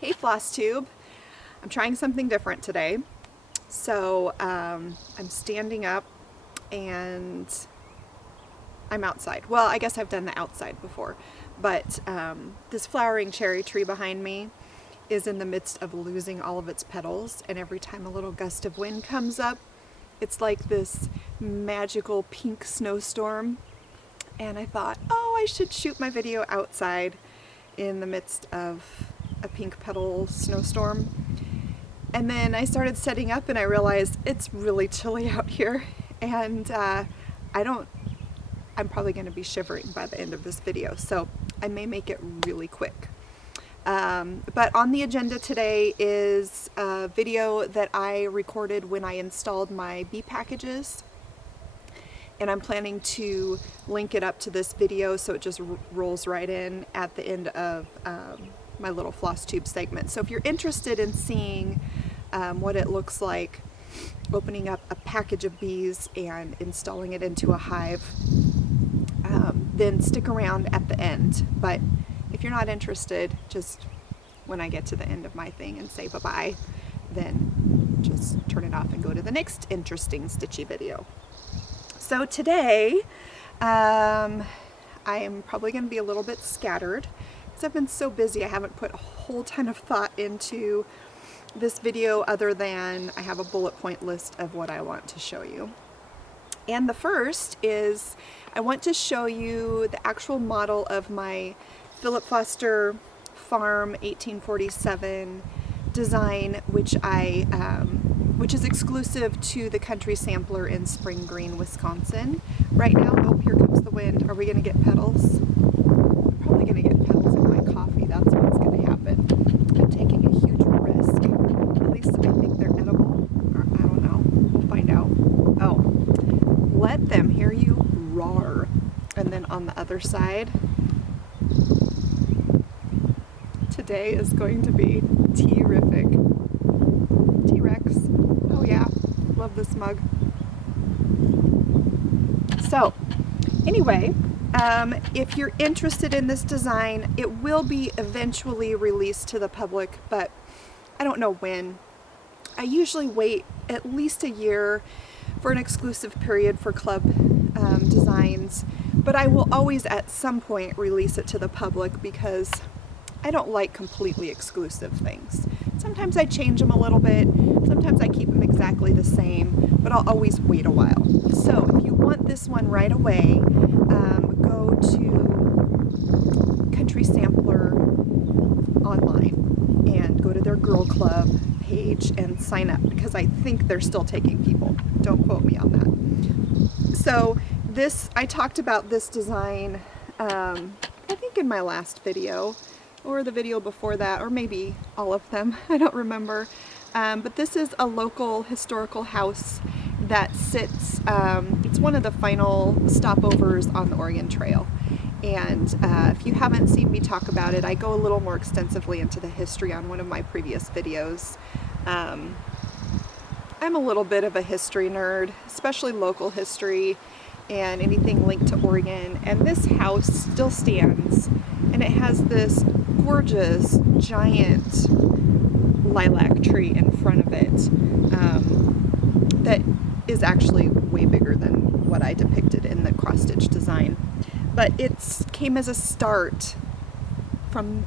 Hey Flosstube, I'm trying something different today. So I'm standing up and I'm outside. Well, I guess I've done the outside before, but this flowering cherry tree behind me is in the midst of losing all of its petals, and every time a little gust of wind comes up, it's like this magical pink snowstorm. And I thought, oh, I should shoot my video outside in the midst of a pink petal snowstorm. And then I started setting up and I realized it's really chilly out here, and I'm probably going to be shivering by the end of this video, so I may make it really quick. But on the agenda today is a video that I recorded when I installed my bee packages, and I'm planning to link it up to this video so it just rolls right in at the end of my little Flosstube segment. So if you're interested in seeing what it looks like opening up a package of bees and installing it into a hive, then stick around at the end. But if you're not interested, just when I get to the end of my thing and say bye-bye, then just turn it off and go to the next interesting stitchy video. So today, I am probably going to be a little bit scattered because I've been so busy. I haven't put a whole ton of thought into this video other than I have a bullet point list of what I want to show you. And the first is I want to show you the actual model of my Philip Foster Farm 1847 design, which is exclusive to the Country Sampler in Spring Green, Wisconsin. Right now, oh, here comes the wind. Are we going to get petals? I'm probably going to get petals in my coffee. That's what's going to happen. I'm taking a huge risk. At least I think they're edible. Or I don't know. We'll find out. Oh, let them hear you roar. And then on the other side, today is going to be terrific. T-Rex. Oh yeah, love this mug. So anyway, if you're interested in this design, it will be eventually released to the public, but I don't know when. I usually wait at least a year for an exclusive period for club designs, but I will always at some point release it to the public because I don't like completely exclusive things. Sometimes I change them a little bit, sometimes I keep them exactly the same, but I'll always wait a while. So if you want this one right away, go to Country Sampler online and go to their Girl Club page and sign up, because I think they're still taking people. Don't quote me on that. So I talked about this design, I think in my last video, or the video before that, or maybe all of them, I don't remember. But this is a local historical house that sits, it's one of the final stopovers on the Oregon Trail. And if you haven't seen me talk about it, I go a little more extensively into the history on one of my previous videos. I'm a little bit of a history nerd, especially local history and anything linked to Oregon. And this house still stands, and it has this gorgeous giant lilac tree in front of it that is actually way bigger than what I depicted in the cross-stitch design. But it came as a start from,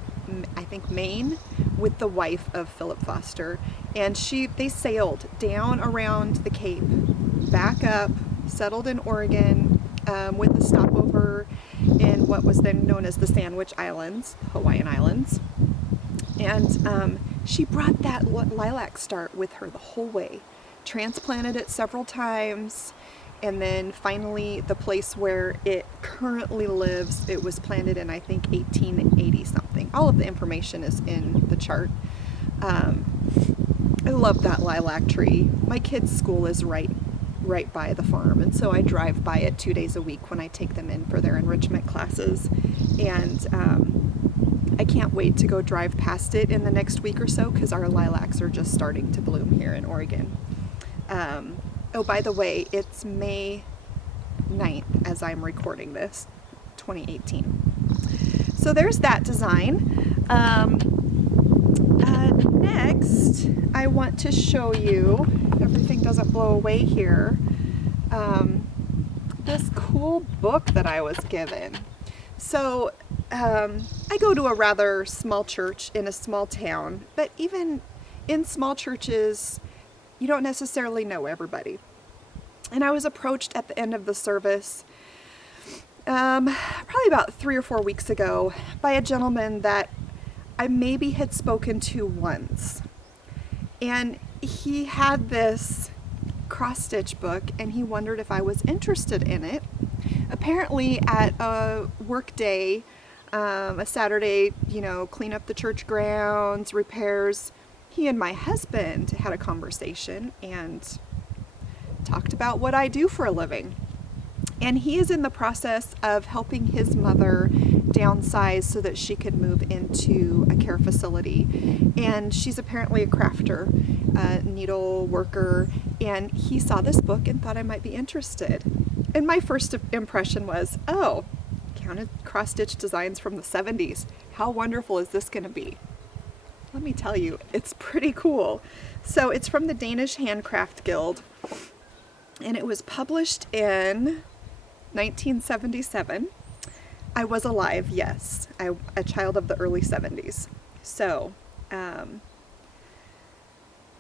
I think, Maine, with the wife of Philip Foster, and they sailed down around the Cape, back up, settled in Oregon, with a stopover in what was then known as the Sandwich Islands, Hawaiian Islands. And she brought that lilac start with her the whole way, transplanted it several times, and then finally the place where it currently lives, it was planted in, I think, 1880 something. All of the information is in the chart. I love that lilac tree. My kids' school is right by the farm, and so I drive by it 2 days a week when I take them in for their enrichment classes, and I can't wait to go drive past it in the next week or so, because our lilacs are just starting to bloom here in Oregon. Oh, by the way, it's May 9th as I'm recording this, 2018. So there's that design. Next, I want to show you, everything doesn't blow away here, this cool book that I was given. So I go to a rather small church in a small town, but even in small churches, you don't necessarily know everybody. And I was approached at the end of the service, probably about 3 or 4 weeks ago, by a gentleman that I maybe had spoken to once. And he had this cross-stitch book and he wondered if I was interested in it. Apparently at a work day, a Saturday, clean up the church grounds, repairs, he and my husband had a conversation and talked about what I do for a living. And he is in the process of helping his mother downsize so that she could move into a care facility. And she's apparently a crafter, needle worker, and he saw this book and thought I might be interested. And my first impression was, oh, counted cross-stitch designs from the 70s. How wonderful is this going to be? Let me tell you, it's pretty cool. So it's from the Danish Handcraft Guild, and it was published in 1977. I was alive, yes. A child of the early 70s. So,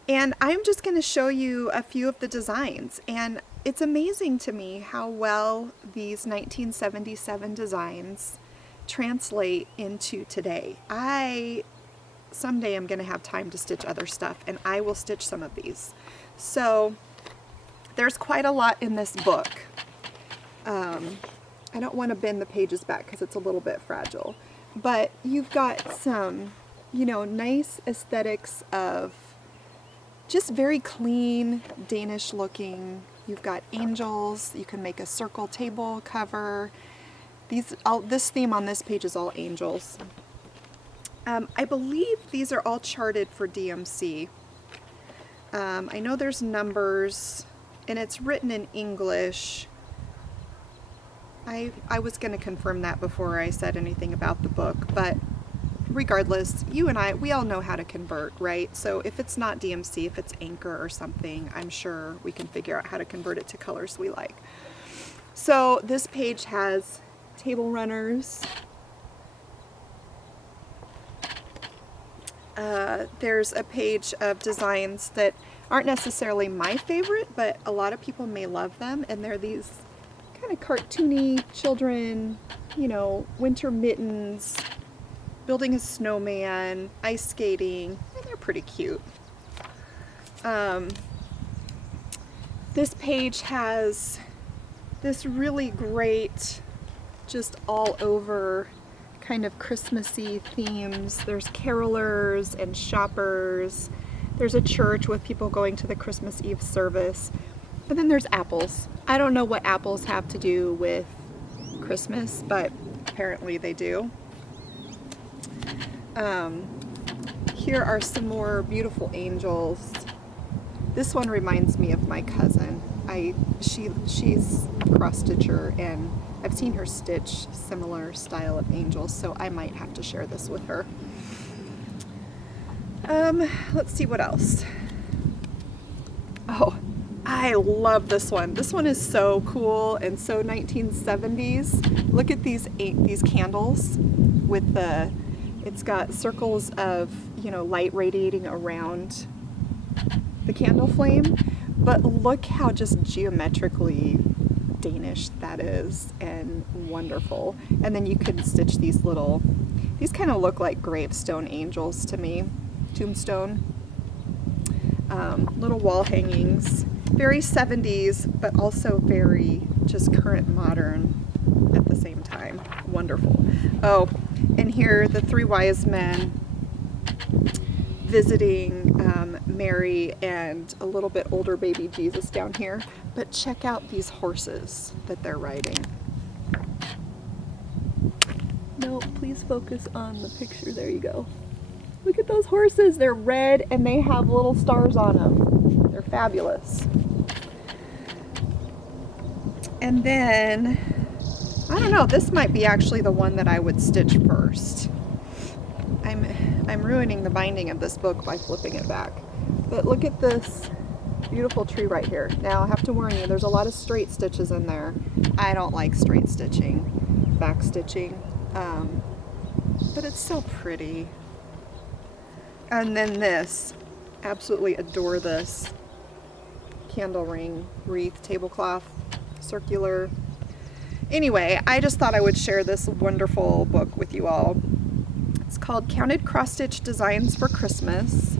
and I'm just going to show you a few of the designs. And it's amazing to me how well these 1977 designs translate into today. Someday I'm going to have time to stitch other stuff, and I will stitch some of these. So there's quite a lot in this book. I don't want to bend the pages back because it's a little bit fragile, but you've got some, nice aesthetics of just very clean Danish looking. You've got angels. You can make a circle table cover. This theme on this page is all angels. I believe these are all charted for DMC. I know there's numbers and it's written in English. I was going to confirm that before I said anything about the book, but regardless, you and we all know how to convert, right? So if it's not DMC, if it's Anchor or something, I'm sure we can figure out how to convert it to colors we like. So this page has table runners. There's a page of designs that aren't necessarily my favorite, but a lot of people may love them, and they're these kind of cartoony children, winter mittens, building a snowman, ice skating, and they're pretty cute. This page has this really great, just all over kind of Christmassy themes. There's carolers and shoppers. There's a church with people going to the Christmas Eve service. And then there's apples. I don't know what apples have to do with Christmas, but apparently they do. Here are some more beautiful angels. This one reminds me of my cousin. She's a cross stitcher, and I've seen her stitch similar style of angels, so I might have to share this with her. Let's see what else. Oh, I love this one. This one is so cool and so 1970s. Look at these candles with it's got circles of, light radiating around the candle flame, but look how just geometrically Danish that is, and wonderful. And then you can stitch these kind of look like gravestone angels to me, tombstone. Little wall hangings, very 70s, but also very just current modern at the same time. Wonderful. Oh, and here the 3 wise men visiting Mary and a little bit older baby Jesus down here. But check out these horses that they're riding. No, please focus on the picture. There you go. Look at those horses. They're red and they have little stars on them. They're fabulous. And then, I don't know, this might be actually the one that I would stitch first. I'm ruining the binding of this book by flipping it back. But look at this beautiful tree right here. Now I have to warn you, there's a lot of straight stitches in there. I don't like straight stitching, back stitching, but it's so pretty. And then this, absolutely adore this candle ring wreath tablecloth, circular. Anyway, I just thought I would share this wonderful book with you all. It's called Counted Cross-Stitch Designs for Christmas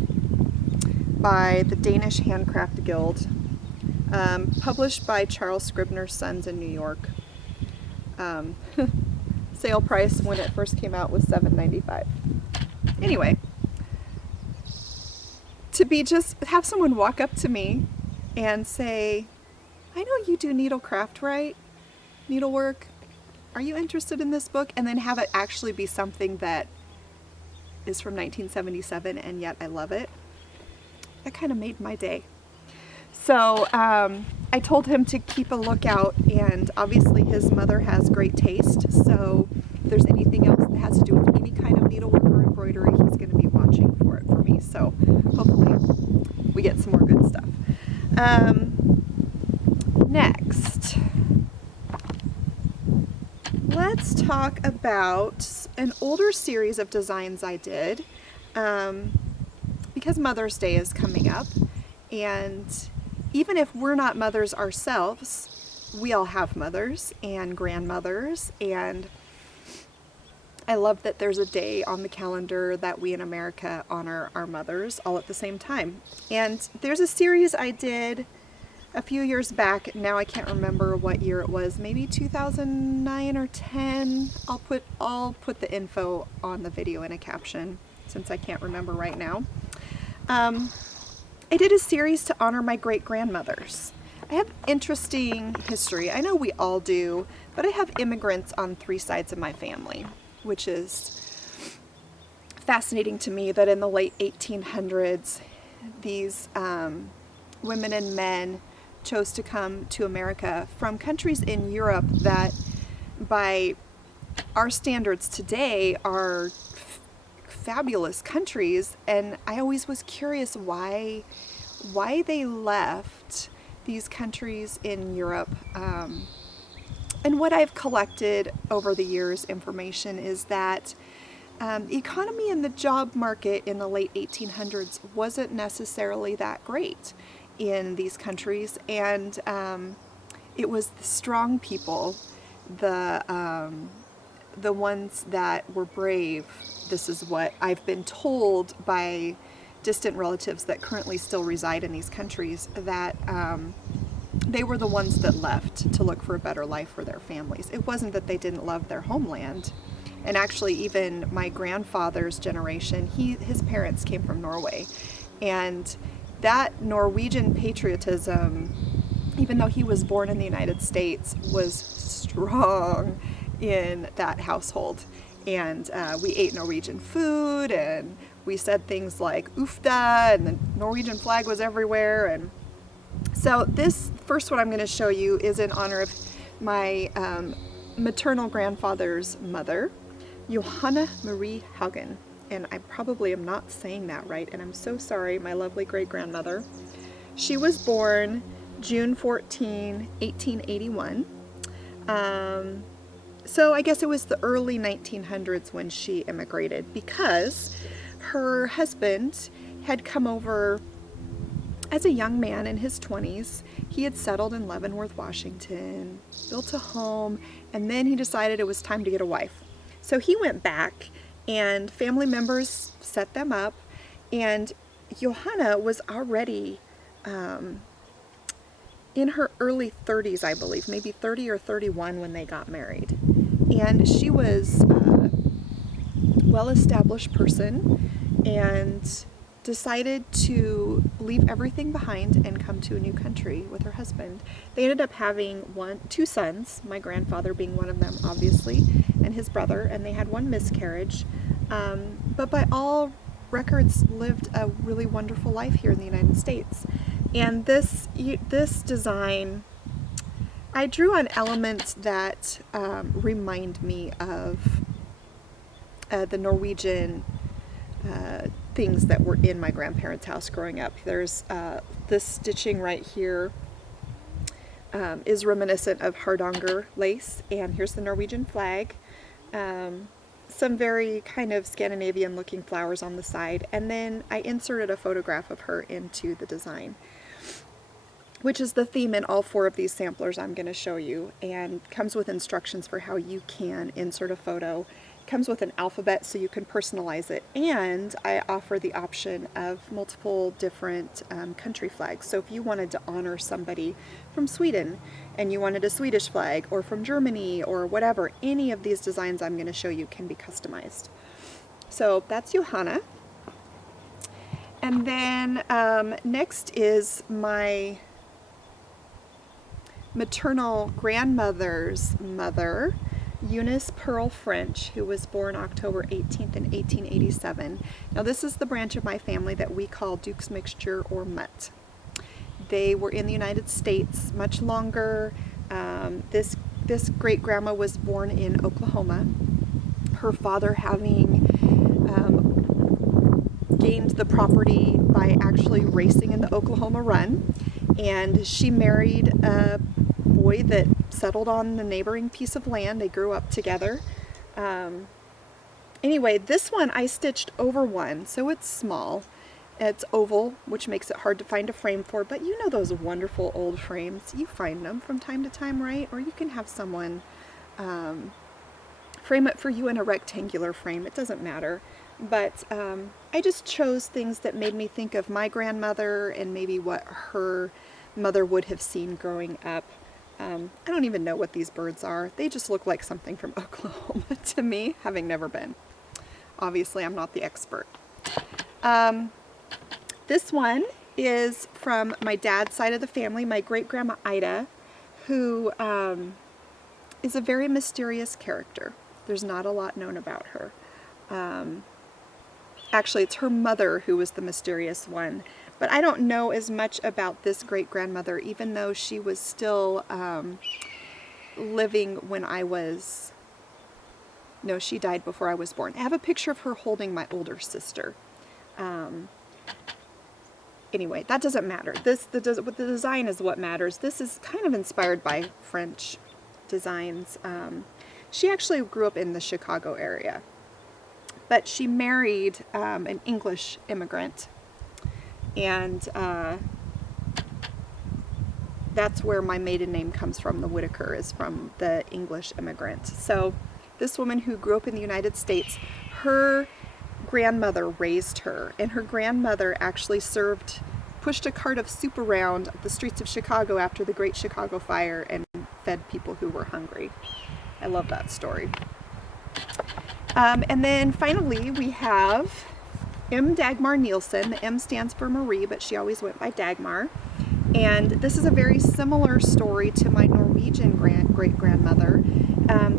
by the Danish Handcraft Guild, published by Charles Scribner's Sons in New York. Sale price when it first came out was $7.95. Anyway, have someone walk up to me and say, I know you do needlecraft, right? Needlework. Are you interested in this book? And then have it actually be something that is from 1977 and yet I love it. That kind of made my day. So I told him to keep a lookout, and obviously his mother has great taste, so if there's anything else that has to do with any kind of needlework or embroidery, he's going to be watching for it for me. So hopefully we get some more good stuff. Next, let's talk about an older series of designs I did, because Mother's Day is coming up, and even if we're not mothers ourselves, we all have mothers and grandmothers, and I love that there's a day on the calendar that we in America honor our mothers all at the same time. And there's a series I did a few years back. Now I can't remember what year it was, maybe 2009 or 10. I'll put the info on the video in a caption since I can't remember right now. I did a series to honor my great-grandmothers. I have interesting history. I know we all do, but I have immigrants on 3 sides of my family, which is fascinating to me that in the late 1800s, these women and men chose to come to America from countries in Europe that by our standards today are fabulous countries, and I always was curious why they left these countries in Europe. And what I've collected over the years information is that the economy and the job market in the late 1800s wasn't necessarily that great in these countries, and it was the strong people, the ones that were brave. This is what I've been told by distant relatives that currently still reside in these countries, that they were the ones that left to look for a better life for their families. It wasn't that they didn't love their homeland. And actually, even my grandfather's generation, his parents came from Norway. And that Norwegian patriotism, even though he was born in the United States, was strong in that household. And we ate Norwegian food, and we said things like "Ufta," and the Norwegian flag was everywhere. And so this first one I'm going to show you is in honor of my maternal grandfather's mother, Johanna Marie Haugen. And I probably am not saying that right, and I'm so sorry, my lovely great-grandmother. She was born June 14, 1881. So I guess it was the early 1900s when she immigrated, because her husband had come over as a young man in his 20s. He had settled in Leavenworth, Washington, built a home, and then he decided it was time to get a wife. So he went back, and family members set them up, and Johanna was already in her early 30s, I believe, maybe 30 or 31 when they got married. And she was a well-established person and decided to leave everything behind and come to a new country with her husband. They ended up having two sons, my grandfather being one of them, obviously, and his brother, and they had one miscarriage. But by all records, lived a really wonderful life here in the United States. And this design, I drew on elements that remind me of the Norwegian things that were in my grandparents' house growing up. There's this stitching right here is reminiscent of Hardanger lace, and here's the Norwegian flag. Some very kind of Scandinavian looking flowers on the side, and then I inserted a photograph of her into the design, which is the theme in all 4 of these samplers I'm going to show you, and comes with instructions for how you can insert a photo. It comes with an alphabet so you can personalize it, and I offer the option of multiple different country flags. So if you wanted to honor somebody from Sweden and you wanted a Swedish flag, or from Germany, or whatever, any of these designs I'm going to show you can be customized. So that's Johanna. And then next is my maternal grandmother's mother, Eunice Pearl French, who was born October 18th in 1887. Now this is the branch of my family that we call Duke's Mixture or Mutt. They were in the United States much longer. This great-grandma was born in Oklahoma. Her father having gained the property by actually racing in the Oklahoma Run, and she married a boy that settled on the neighboring piece of land. They grew up together. Anyway, this one I stitched over one, so it's small. It's oval, which makes it hard to find a frame for, but you know those wonderful old frames. You find them from time to time, right? Or you can have someone frame it for you in a rectangular frame. It doesn't matter. But I just chose things that made me think of my grandmother and maybe what her mother would have seen growing up. I don't even know what these birds are. They just look like something from Oklahoma to me, having never been. Obviously, I'm not the expert. This one is from my dad's side of the family, my great-grandma Ida, who is a very mysterious character. There's not a lot known about her. Actually, it's her mother who was the mysterious one. But I don't know as much about this great-grandmother, even though she was still living when I was... No, she died before I was born. I have a picture of her holding my older sister. Anyway, that doesn't matter. The design is what matters. This is kind of inspired by French designs. She actually grew up in the Chicago area, but she married an English immigrant, and that's where my maiden name comes from. The Whitaker is from the English immigrant. So this woman who grew up in the United States, her grandmother raised her, and her grandmother actually pushed a cart of soup around the streets of Chicago after the Great Chicago Fire and fed people who were hungry. I love that story. And then finally we have M. Dagmar Nielsen. The M stands for Marie, but she always went by Dagmar. And this is a very similar story to my Norwegian great-grandmother.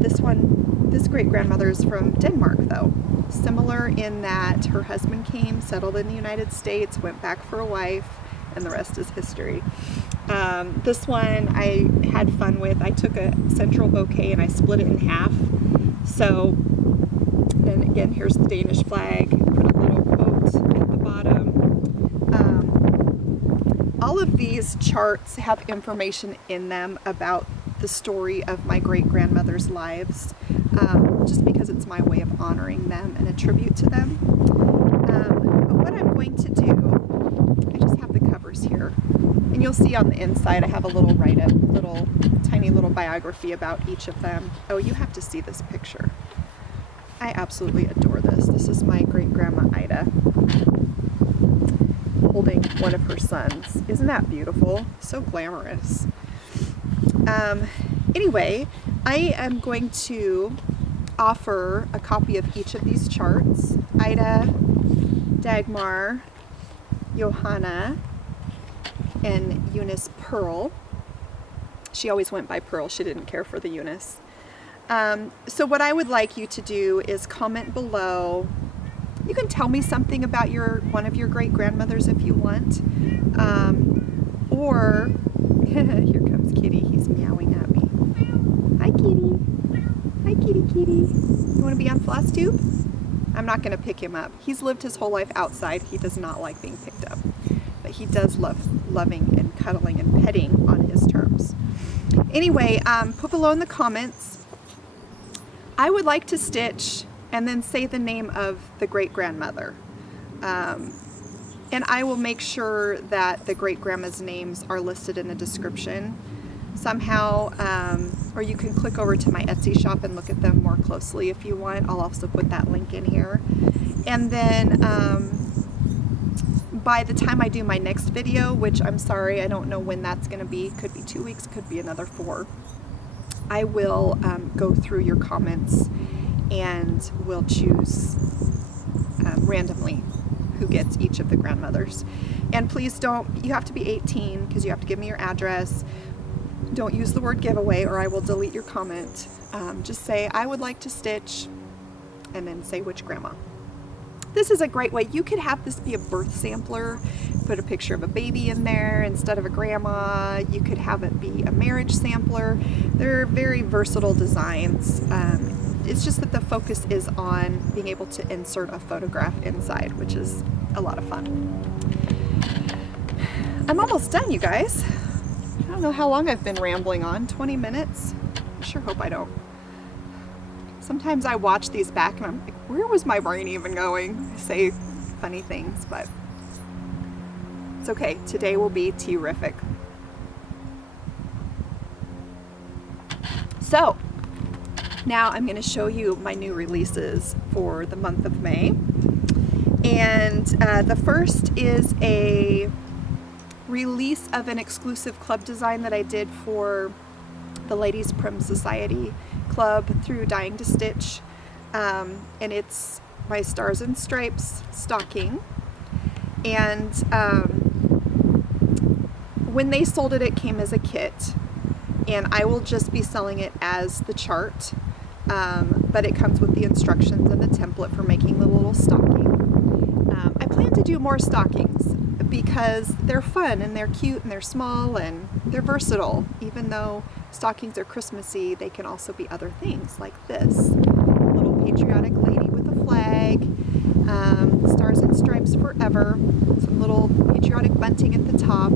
This great-grandmother is from Denmark, though. Similar in that her husband came, settled in the United States, went back for a wife, and the rest is history. This one I had fun with. I took a central bouquet and I split it in half. So then again, here's the Danish flag. Put a little quote at the bottom. All of these charts have information in them about the story of my great-grandmother's lives, just because it's my way of honoring them and a tribute to them. But what I'm going to do, I just have the covers here, and you'll see on the inside I have a little write-up, tiny little biography about each of them. Oh, you have to see this picture. I absolutely adore this. This is my great-grandma Ida holding one of her sons. Isn't that beautiful? So glamorous. Anyway, I am going to offer a copy of each of these charts. Ida, Dagmar, Johanna, and Eunice Pearl. She always went by Pearl. She didn't care for the Eunice. So what I would like you to do is comment below. You can tell me something about one of your great-grandmothers if you want. Or, here comes Kitty. He's meowing at me. Hi, Kitty. Hi, Kitty, Kitty. You want to be on Flosstube? I'm not going to pick him up. He's lived his whole life outside. He does not like being picked up. But he does love loving and cuddling and petting on his terms. Anyway, put below in the comments, I would like to stitch and then say the name of the great-grandmother. And I will make sure that the great-grandma's names are listed in the description somehow, or you can click over to my Etsy shop and look at them more closely if you want. I'll also put that link in here. And then by the time I do my next video, which I'm sorry, I don't know when that's going to be, could be 2 weeks, could be another 4, I will go through your comments and we'll choose randomly who gets each of the grandmothers. And please don't, you have to be 18 because you have to give me your address. Don't use the word giveaway or I will delete your comment. Just say, I would like to stitch, and then say which grandma. This is a great way. You could have this be a birth sampler, put a picture of a baby in there instead of a grandma. You could have it be a marriage sampler. They're very versatile designs. It's just that the focus is on being able to insert a photograph inside, which is a lot of fun. I'm almost done, you guys. I don't know how long I've been rambling on, 20 minutes? I sure hope I don't. Sometimes I watch these back and I'm like, where was my brain even going? I say funny things, but it's okay. Today will be terrific. So, now I'm going to show you my new releases for the month of May. And the first is a release of an exclusive club design that I did for the Ladies Prim Society Club through Dying to Stitch. And it's my Stars and Stripes stocking. And when they sold it, it came as a kit. And I will just be selling it as the chart. But it comes with the instructions and the template for making the little stocking. I plan to do more stockings because they're fun and they're cute and they're small and they're versatile. Even though stockings are Christmassy, they can also be other things like this. Little patriotic lady with a flag, Stars and Stripes forever, some little patriotic bunting at the top.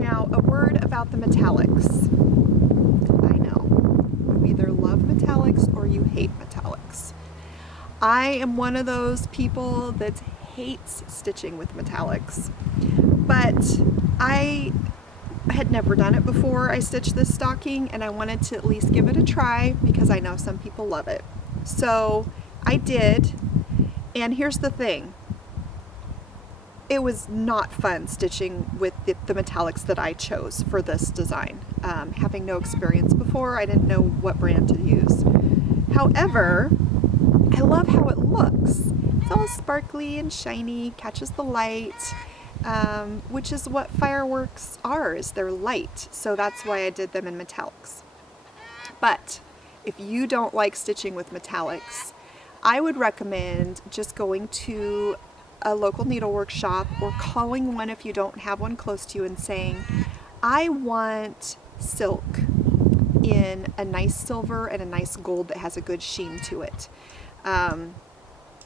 Now, a word about the metallics. I know, you either love metallics or you hate metallics. I am one of those people that hates stitching with metallics, but I had never done it before I stitched this stocking, and I wanted to at least give it a try because I know some people love it. So I did, and here's the thing. It was not fun stitching with the metallics that I chose for this design. Having no experience before, I didn't know what brand to use. However, I love how it looks. It's all sparkly and shiny, catches the light, which is what fireworks are, is they're light. So that's why I did them in metallics. But if you don't like stitching with metallics, I would recommend just going to a local needlework shop or calling one if you don't have one close to you and saying, I want silk in a nice silver and a nice gold that has a good sheen to it.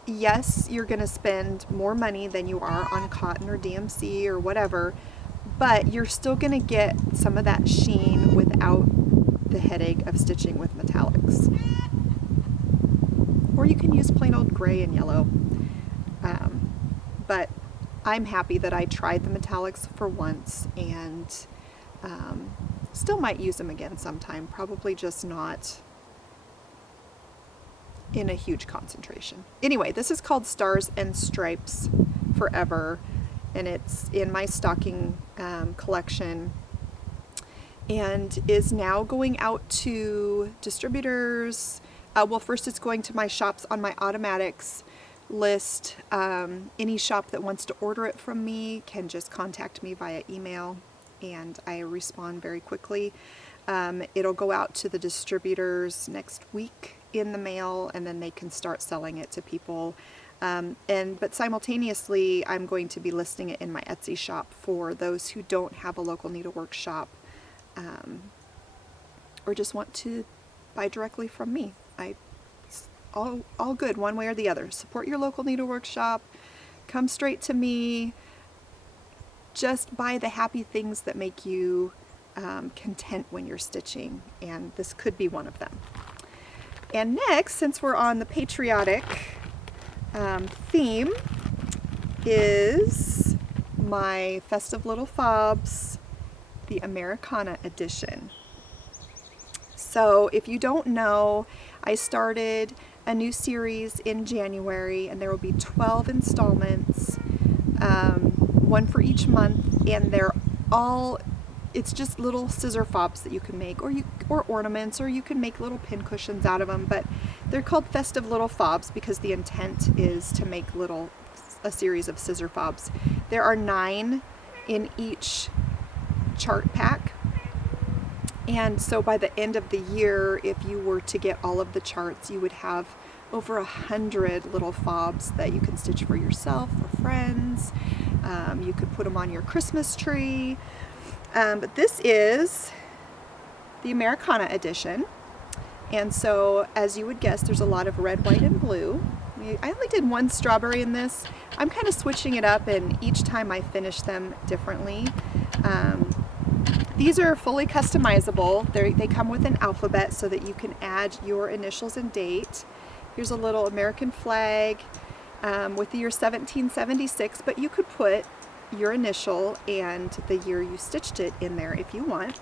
Yes, you're going to spend more money than you are on cotton or DMC or whatever, but you're still going to get some of that sheen without the headache of stitching with metallics. Or you can use plain old gray and yellow. But I'm happy that I tried the metallics for once and still might use them again sometime, probably just not in a huge concentration. Anyway, this is called Stars and Stripes Forever, and it's in my stocking collection and is now going out to distributors. Well, first it's going to my shops on my automatics list. Any shop that wants to order it from me can just contact me via email and I respond very quickly. It'll go out to the distributors next week in the mail, and then they can start selling it to people. But simultaneously, I'm going to be listing it in my Etsy shop for those who don't have a local needlework shop or just want to buy directly from me. all good one way or the other. Support your local needlework shop, come straight to me, just buy the happy things that make you content when you're stitching, and this could be one of them. And next, since we're on the patriotic theme, is my Festive Little Fobs, the Americana edition. So if you don't know, I started a new series in January, and there will be 12 installments, one for each month, and it's just little scissor fobs that you can make, or ornaments, or you can make little pin cushions out of them, but they're called Festive Little Fobs because the intent is to make a series of scissor fobs. There are 9 in each chart pack. And so by the end of the year, if you were to get all of the charts, you would have over 100 little fobs that you can stitch for yourself or friends. You could put them on your Christmas tree. But this is the Americana edition. And so, as you would guess, there's a lot of red, white, and blue. I only did one strawberry in this. I'm kind of switching it up, and each time I finish them differently. These are fully customizable. They come with an alphabet so that you can add your initials and date. Here's a little American flag with the year 1776, but you could put your initial and the year you stitched it in there if you want.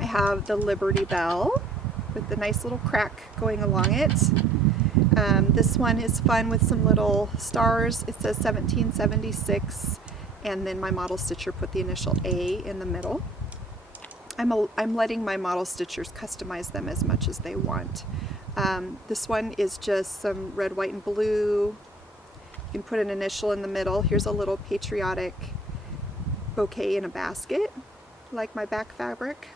I have the Liberty Bell with the nice little crack going along it. This one is fun with some little stars. It says 1776. And then my model stitcher put the initial A in the middle. I'm letting my model stitchers customize them as much as they want. This one is just some red, white, and blue. You can put an initial in the middle. Here's a little patriotic bouquet in a basket, like my back fabric.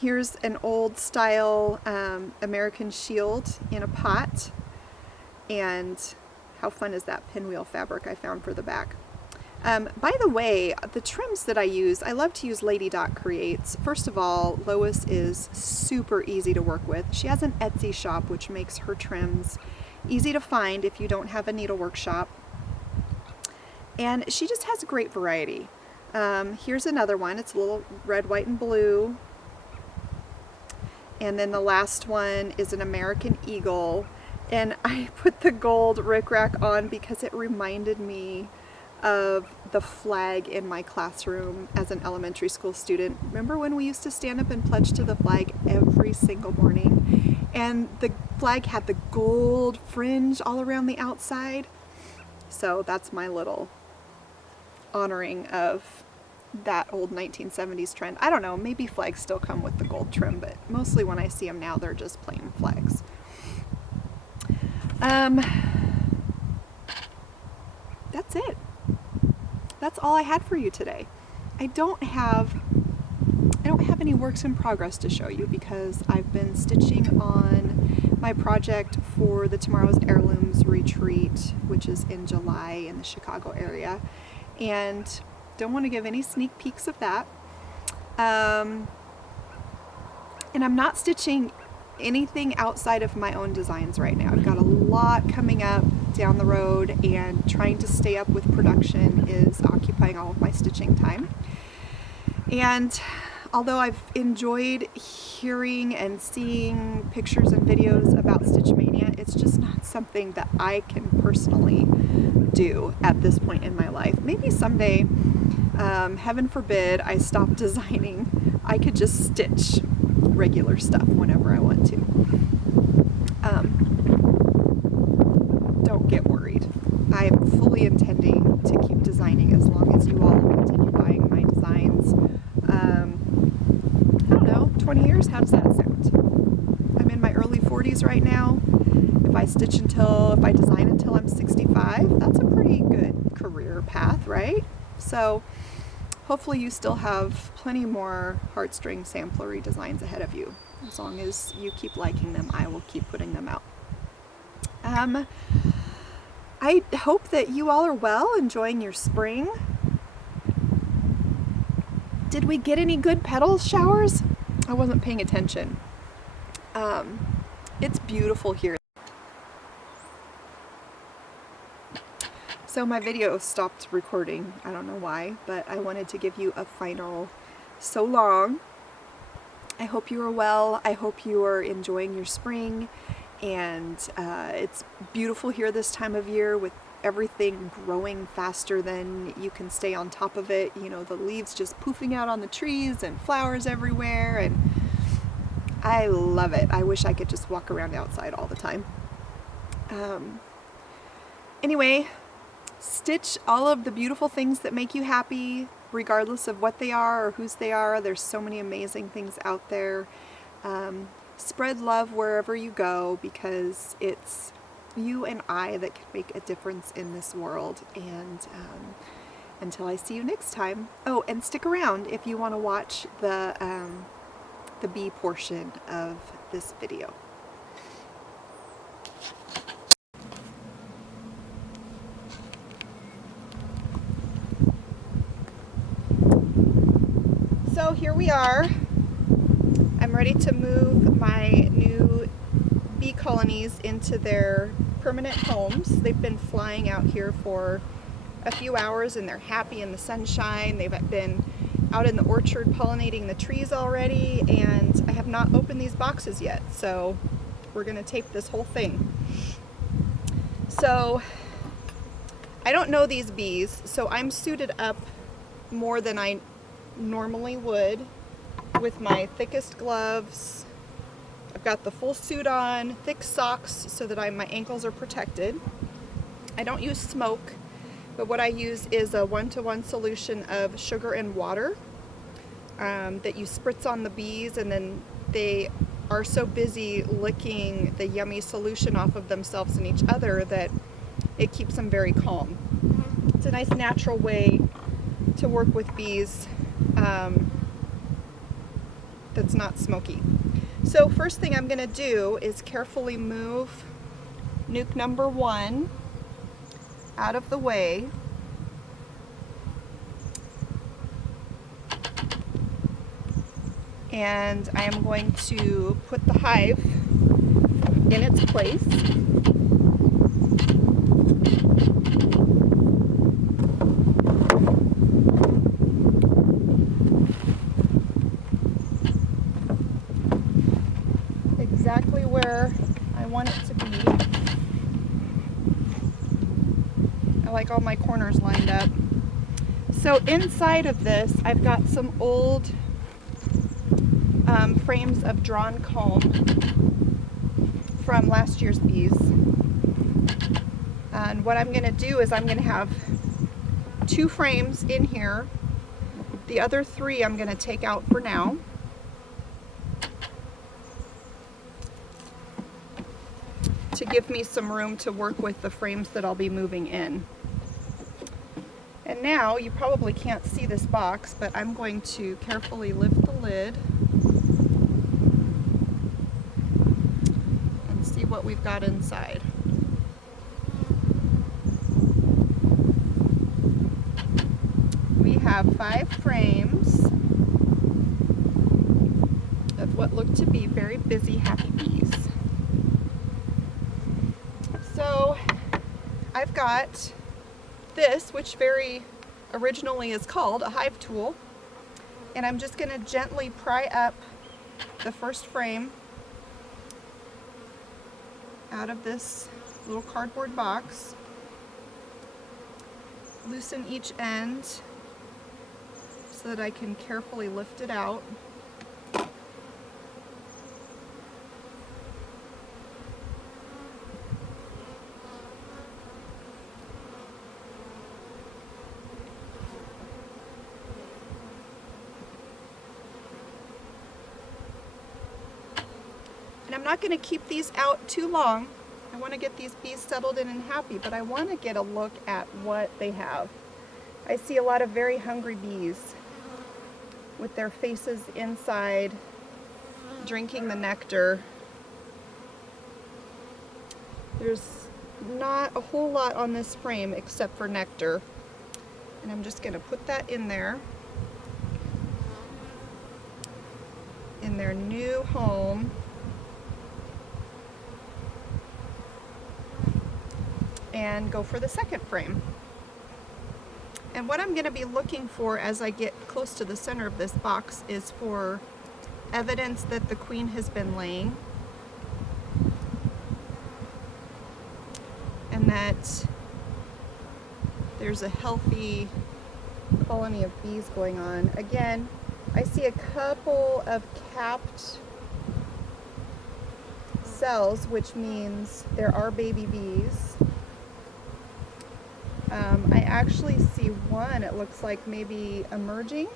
Here's an old style American shield in a pot. And how fun is that pinwheel fabric I found for the back? By the way, the trims that I use, I love to use Lady Dot Creates. First of all, Lois is super easy to work with. She has an Etsy shop which makes her trims easy to find if you don't have a needlework shop. And she just has a great variety. Here's another one. It's a little red, white, and blue. And then the last one is an American Eagle. And I put the gold rickrack on because it reminded me of the flag in my classroom as an elementary school student. Remember when we used to stand up and pledge to the flag every single morning? And the flag had the gold fringe all around the outside. So that's my little honoring of that old 1970s trend. I don't know, maybe flags still come with the gold trim, but mostly when I see them now, they're just plain flags. That's it. That's all I had for you today. I don't have any works in progress to show you because I've been stitching on my project for the Tomorrow's Heirlooms retreat, which is in July in the Chicago area, and don't want to give any sneak peeks of that. And I'm not stitching anything outside of my own designs right now. I've got a lot coming up down the road, and trying to stay up with production is occupying all of my stitching time. And although I've enjoyed hearing and seeing pictures and videos about Stitch Mania, it's just not something that I can personally do at this point in my life. Maybe someday, heaven forbid, I stop designing, I could just stitch regular stuff whenever I want to. Don't get worried. I'm fully intending to keep designing as long as you all continue buying my designs. I don't know, 20 years? How does that sound? I'm in my early 40s right now. If I design until I'm 65, that's a pretty good career path, right? So hopefully you still have plenty more Heartstring Samplery designs ahead of you. As long as you keep liking them, I will keep putting them out. I hope that you all are well, enjoying your spring. Did we get any good petal showers? I wasn't paying attention. It's beautiful here. So my video stopped recording. I don't know why, but I wanted to give you a final so long. I hope you are well. I hope you are enjoying your spring, and it's beautiful here this time of year with everything growing faster than you can stay on top of it. You know, the leaves just poofing out on the trees and flowers everywhere, and I love it. I wish I could just walk around outside all the time. Anyway, stitch all of the beautiful things that make you happy, regardless of what they are or whose they are. There's so many amazing things out there. Spread love wherever you go, because it's you and I that can make a difference in this world. And until I see you next time. Oh, and stick around if you want to watch the bee portion of this video. So here we are. I'm ready to move my new bee colonies into their permanent homes. They've been flying out here for a few hours and they're happy in the sunshine. They've been out in the orchard pollinating the trees already, and I have not opened these boxes yet, so we're gonna tape this whole thing. So I don't know these bees, so I'm suited up more than I normally would with my thickest gloves. I've got the full suit on, thick socks so that my ankles are protected. I don't use smoke, but what I use is a 1-to-1 solution of sugar and water that you spritz on the bees, and then they are so busy licking the yummy solution off of themselves and each other that it keeps them very calm. It's a nice natural way to work with bees that's not smoky. So first thing I'm going to do is carefully move nuke number 1 out of the way. And I am going to put the hive in its place. Exactly where I want it to be. I like all my corners lined up. So inside of this, I've got some old frames of drawn comb from last year's bees. And what I'm going to do is I'm going to have 2 frames in here. The other 3 I'm going to take out for now. To give me some room to work with the frames that I'll be moving in. And now, you probably can't see this box, but I'm going to carefully lift the lid and see what we've got inside. We have 5 frames of what look to be very busy, happy bees. So I've got this, which very originally is called a hive tool, and I'm just going to gently pry up the first frame out of this little cardboard box, loosen each end so that I can carefully lift it out. And I'm not going to keep these out too long. I want to get these bees settled in and happy, but I want to get a look at what they have. I see a lot of very hungry bees with their faces inside, drinking the nectar. There's not a whole lot on this frame except for nectar. And I'm just going to put that in there, in their new home. and go for the second frame. And what I'm going to be looking for as I get close to the center of this box is for evidence that the queen has been laying, and that there's a healthy colony of bees going on. Again, I see a couple of capped cells, which means there are baby bees. I actually see one, it looks like maybe emerging.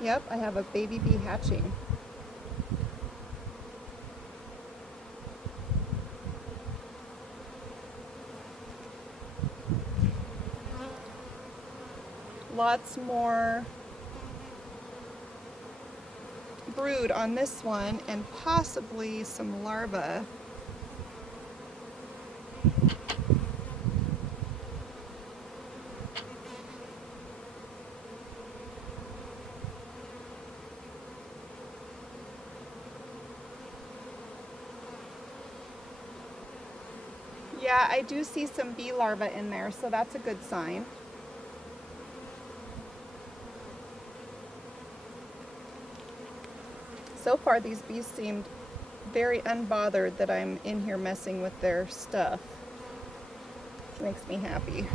Yep, I have a baby bee hatching. Lots more brood on this one, and possibly some larvae. Yeah, I do see some bee larvae in there, so that's a good sign. So far, these bees seemed very unbothered that I'm in here messing with their stuff. It makes me happy.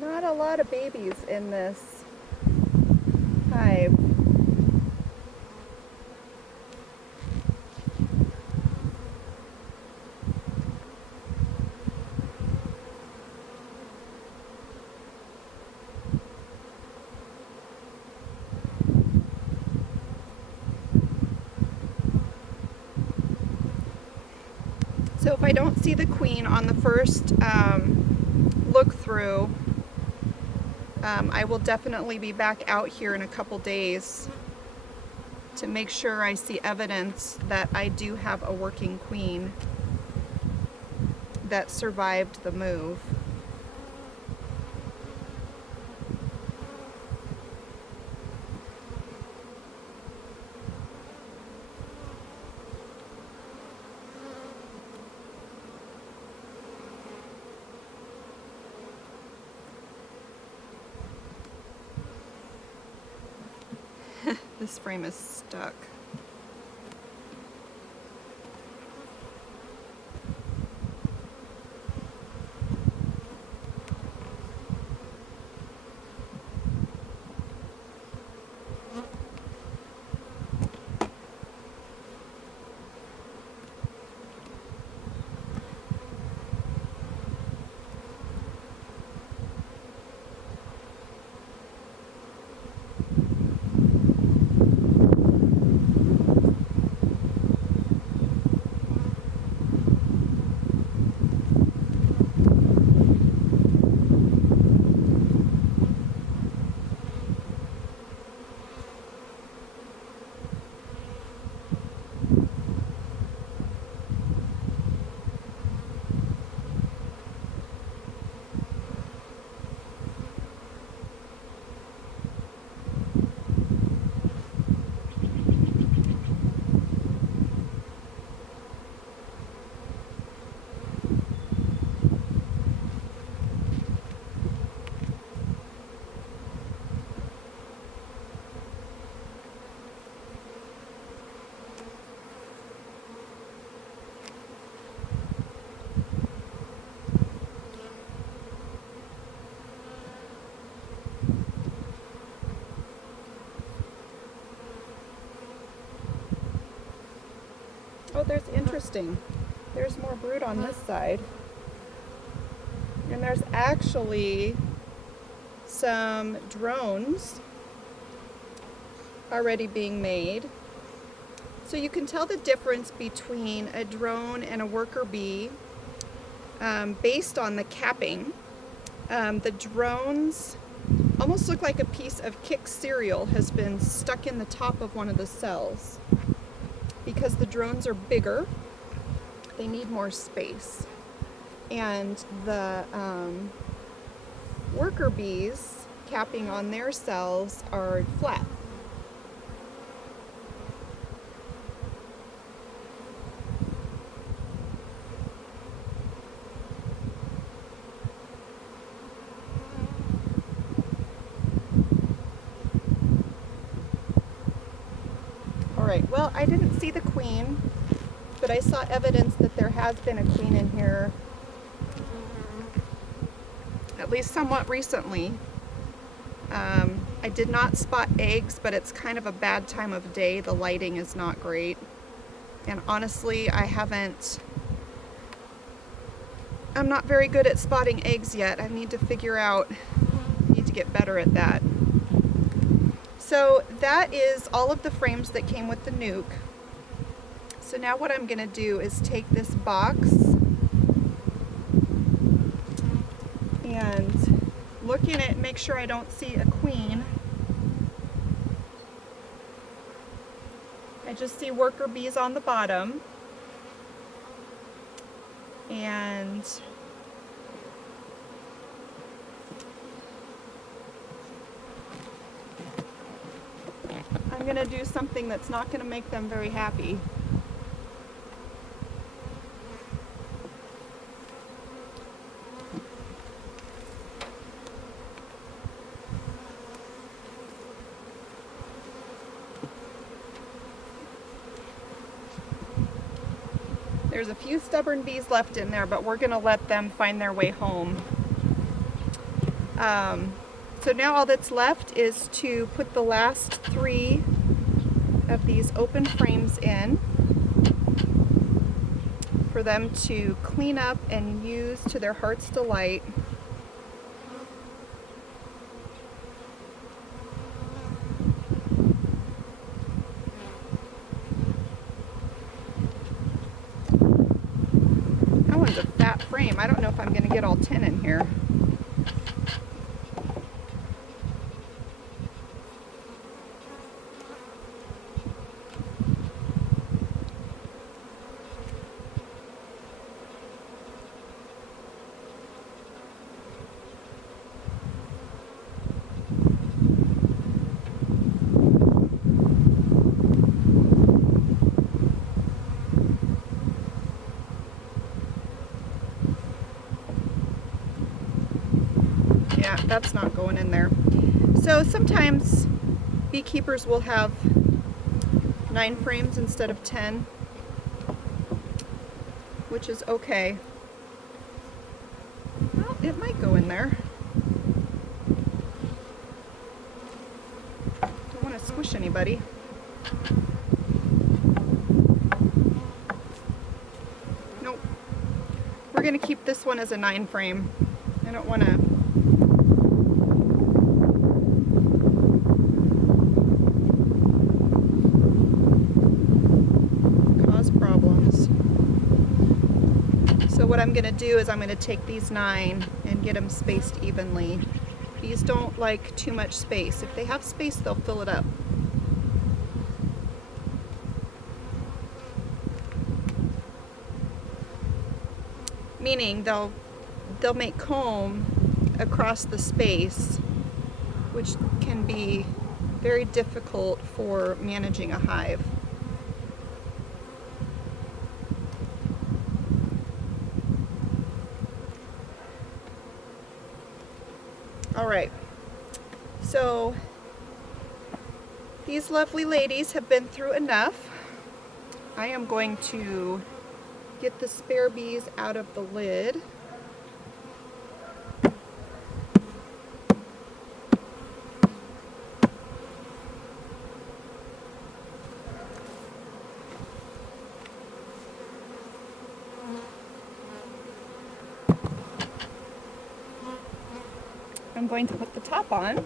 Not a lot of babies in this hive. So if I don't see the queen on the first look through, I will definitely be back out here in a couple days to make sure I see evidence that I do have a working queen that survived the move. This frame is stuck. Oh, there's interesting. There's more brood on this side. And there's actually some drones already being made. So you can tell the difference between a drone and a worker bee based on the capping. The drones almost look like a piece of Kix cereal has been stuck in the top of one of the cells. Because the drones are bigger, they need more space. And the worker bees capping on their cells are flat. Alright, well, I didn't see the queen, but I saw evidence that there has been a queen in here, at least somewhat recently. I did not spot eggs, but it's kind of a bad time of day. The lighting is not great. And honestly, I'm not very good at spotting eggs yet. I need to get better at that. So that is all of the frames that came with the nuke. So now what I'm going to do is take this box and look in it and make sure I don't see a queen. I just see worker bees on the bottom. And I'm going to do something that's not going to make them very happy. There's a few stubborn bees left in there, but we're going to let them find their way home. So now all that's left is to put the last 3 of these open frames in for them to clean up and use to their heart's delight. That one's a fat frame. I don't know if I'm going to get all 10 in here. Yeah, that's not going in there. So sometimes beekeepers will have 9 frames instead of 10, which is okay. Well, it might go in there. Don't want to squish anybody. Nope. We're going to keep this one as a 9 frame. I don't want to what I'm going to do is I'm going to take these 9 and get them spaced evenly. Bees don't like too much space. If they have space, they'll fill it up. Meaning they'll make comb across the space, which can be very difficult for managing a hive. Alright, so these lovely ladies have been through enough. I am going to get the spare bees out of the lid. I'm going to put the top on.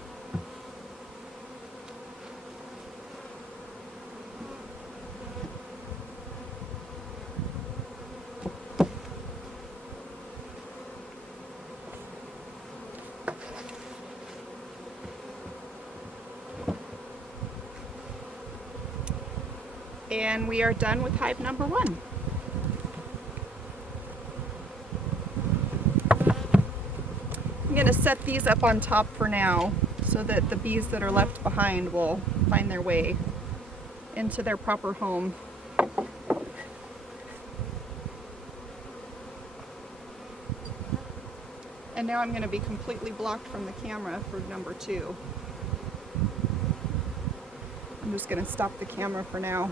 And we are done with hive number 1. I'm going to set these up on top for now so that the bees that are left behind will find their way into their proper home. And now I'm going to be completely blocked from the camera for number 2. I'm just going to stop the camera for now.